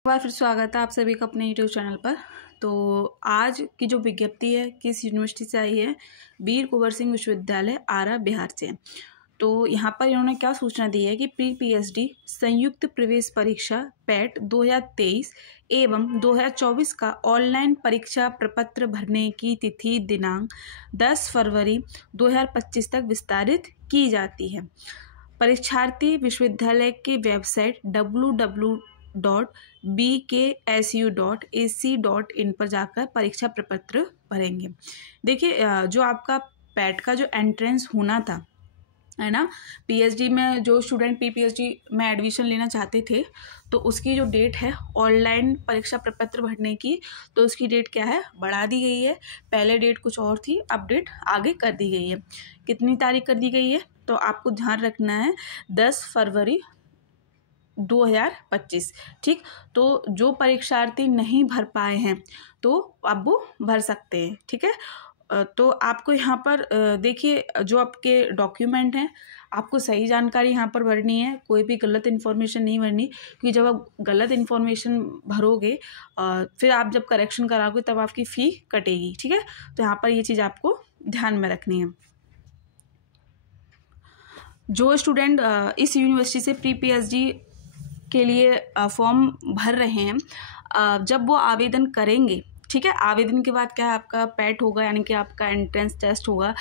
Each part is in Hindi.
एक बार फिर स्वागत है आप सभी का अपने यूट्यूब चैनल पर। तो आज की जो विज्ञप्ति है किस यूनिवर्सिटी से आई है, वीर कुंवर सिंह विश्वविद्यालय आरा बिहार से। तो यहाँ पर इन्होंने क्या सूचना दी है कि प्री पीएचडी संयुक्त प्रवेश परीक्षा पैट 2023 एवं 2024 का ऑनलाइन परीक्षा प्रपत्र भरने की तिथि दिनांक 10 फरवरी 2025 तक विस्तारित की जाती है। परीक्षार्थी विश्वविद्यालय की वेबसाइट www.bksu.ac.in पर जाकर परीक्षा प्रपत्र भरेंगे। देखिए, जो आपका पैट का जो एंट्रेंस होना था, है ना, पीएचडी में जो स्टूडेंट पीपीएचडी में एडमिशन लेना चाहते थे, तो उसकी जो डेट है ऑनलाइन परीक्षा प्रपत्र भरने की, तो उसकी डेट क्या है, बढ़ा दी गई है। पहले डेट कुछ और थी, अब डेट आगे कर दी गई है। कितनी तारीख कर दी गई है, तो आपको ध्यान रखना है 10 फरवरी 2025। ठीक, तो जो परीक्षार्थी नहीं भर पाए हैं तो अब वो भर सकते हैं। ठीक है, तो आपको यहाँ पर देखिए, जो आपके डॉक्यूमेंट हैं आपको सही जानकारी यहाँ पर भरनी है, कोई भी गलत इन्फॉर्मेशन नहीं भरनी, क्योंकि जब आप गलत इन्फॉर्मेशन भरोगे फिर आप जब करेक्शन कराओगे तब आपकी फ़ी कटेगी। ठीक है, तो यहाँ पर ये चीज़ आपको ध्यान में रखनी है। जो स्टूडेंट इस यूनिवर्सिटी से प्री पीएचडी के लिए फॉर्म भर रहे हैं, जब वो आवेदन करेंगे, ठीक है, आवेदन के बाद क्या है, आपका पैट होगा, यानी कि आपका एंट्रेंस टेस्ट होगा।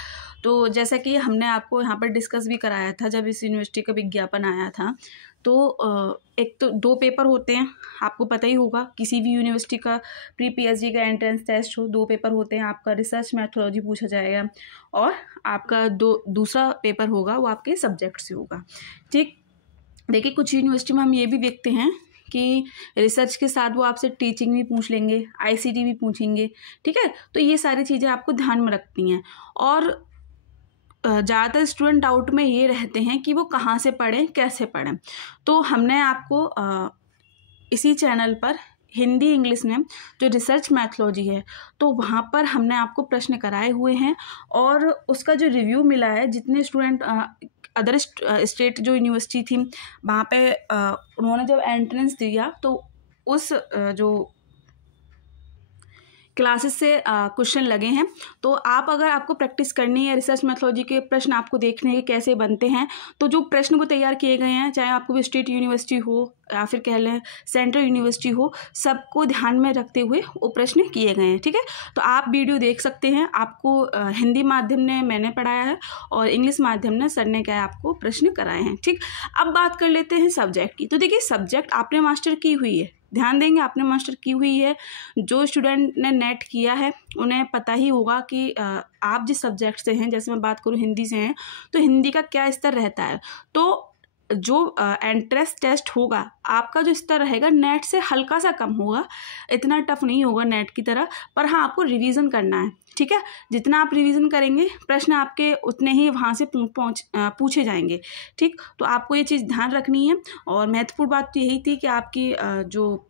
तो जैसा कि हमने आपको यहाँ पर डिस्कस भी कराया था जब इस यूनिवर्सिटी का विज्ञापन आया था, तो एक तो 2 पेपर होते हैं, आपको पता ही होगा, किसी भी यूनिवर्सिटी का प्री पीएचडी का एंट्रेंस टेस्ट हो, 2 पेपर होते हैं। आपका रिसर्च मैथोलॉजी पूछा जाएगा और आपका दूसरा पेपर होगा वो आपके सब्जेक्ट से होगा। ठीक, देखिए, कुछ यूनिवर्सिटी में हम ये भी देखते हैं कि रिसर्च के साथ वो आपसे टीचिंग भी पूछ लेंगे, आईसीटी भी पूछेंगे। ठीक है, तो ये सारी चीज़ें आपको ध्यान में रखनी हैं। और ज़्यादातर स्टूडेंट डाउट में ये रहते हैं कि वो कहाँ से पढ़ें, कैसे पढ़ें। तो हमने आपको इसी चैनल पर हिंदी इंग्लिश में जो रिसर्च मैथोलॉजी है, तो वहाँ पर हमने आपको प्रश्न कराए हुए हैं और उसका जो रिव्यू मिला है, जितने स्टूडेंट अदर स्टेट जो यूनिवर्सिटी थी वहाँ पे उन्होंने जब एंट्रेंस दिया तो उस जो क्लासेस से क्वेश्चन लगे हैं। तो आप अगर आपको प्रैक्टिस करनी है, रिसर्च मैथोलॉजी के प्रश्न आपको देखने हैं कैसे बनते हैं, तो जो प्रश्न वो तैयार किए गए हैं, चाहे आपको स्टेट यूनिवर्सिटी हो या फिर कह लें सेंट्रल यूनिवर्सिटी हो, सबको ध्यान में रखते हुए वो प्रश्न किए गए हैं। ठीक है, तो आप वीडियो देख सकते हैं। आपको हिंदी माध्यम ने मैंने पढ़ाया है और इंग्लिश माध्यम ने सर ने क्या है आपको प्रश्न कराए हैं। ठीक, अब बात कर लेते हैं सब्जेक्ट की। तो देखिए, सब्जेक्ट आपने मास्टर की हुई है, ध्यान देंगे, आपने मास्टर की हुई है। जो स्टूडेंट ने नेट किया है उन्हें पता ही होगा कि आप जिस सब्जेक्ट से हैं, जैसे मैं बात करूँ हिंदी से हैं, तो हिंदी का क्या स्तर रहता है। तो जो एंट्रेंस टेस्ट होगा आपका जो स्तर रहेगा नेट से हल्का सा कम होगा, इतना टफ नहीं होगा नेट की तरह, पर हाँ आपको रिवीजन करना है। ठीक है, जितना आप रिवीजन करेंगे प्रश्न आपके उतने ही वहाँ से पूछे जाएंगे। ठीक, तो आपको ये चीज़ ध्यान रखनी है। और महत्वपूर्ण बात तो यही थी कि आपकी जो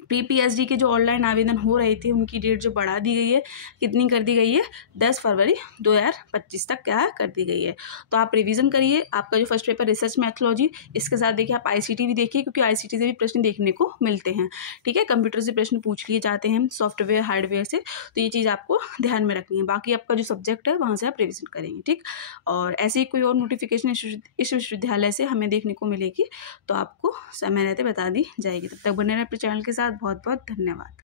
प्री पीएचडी के जो ऑनलाइन आवेदन हो रहे थे उनकी डेट जो बढ़ा दी गई है, कितनी कर दी गई है, 10 फरवरी 2025 तक क्या कर दी गई है। तो आप रिवीजन करिए। आपका जो फर्स्ट पेपर रिसर्च मैथोलॉजी, इसके साथ देखिए आप आईसीटी भी देखिए, क्योंकि आईसीटी से भी प्रश्न देखने को मिलते हैं। ठीक है, कंप्यूटर से प्रश्न पूछ लिए जाते हैं, सॉफ्टवेयर हार्डवेयर से, तो ये चीज़ आपको ध्यान में रखनी है। बाकी आपका जो सब्जेक्ट है वहाँ से आप रिविजन करेंगे। ठीक, और ऐसे ही कोई और नोटिफिकेशन इस विश्वविद्यालय से हमें देखने को मिलेगी तो आपको समय रहते बता दी जाएगी। तब तक बने रहे अपने चैनल के साथ। बहुत बहुत धन्यवाद।